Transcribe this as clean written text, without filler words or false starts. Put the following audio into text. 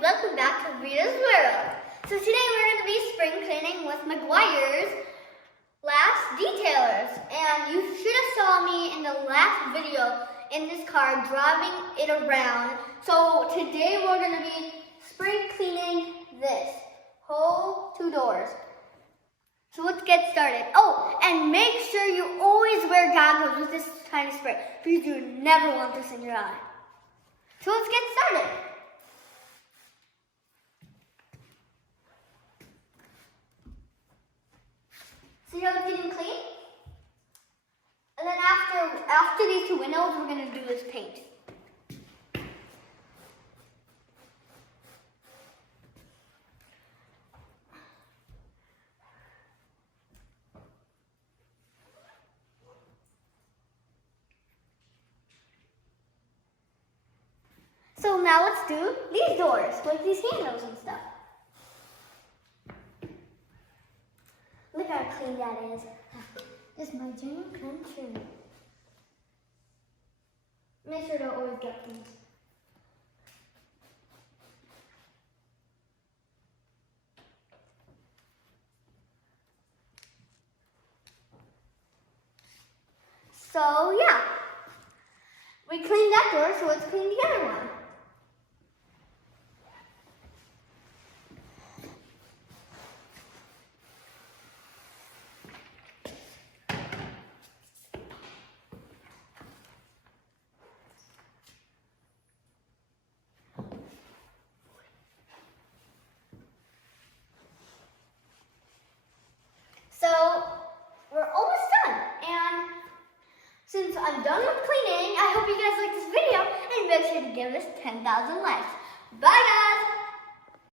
welcome back to Rita's World. So today we're going to be spring cleaning with Meguiars Last Detailers. And you should have saw me in the last video in this car driving it around. So today we're going to be spring cleaning this whole two doors. So let's get started. Oh, and make sure you always wear goggles with this kind of spray because you never want this in your eye. So let's get started. See how it's getting clean? And then after these two windows, we're going to do this paint. So now let's do these doors, like these handles and stuff. Look how clean that is. This is my dream come true. Make sure to always get these. So yeah, we cleaned that door, so let's clean the other one. So we're almost done, and since I'm done with cleaning, I hope you guys like this video and make sure to give this 10,000 likes. Bye guys!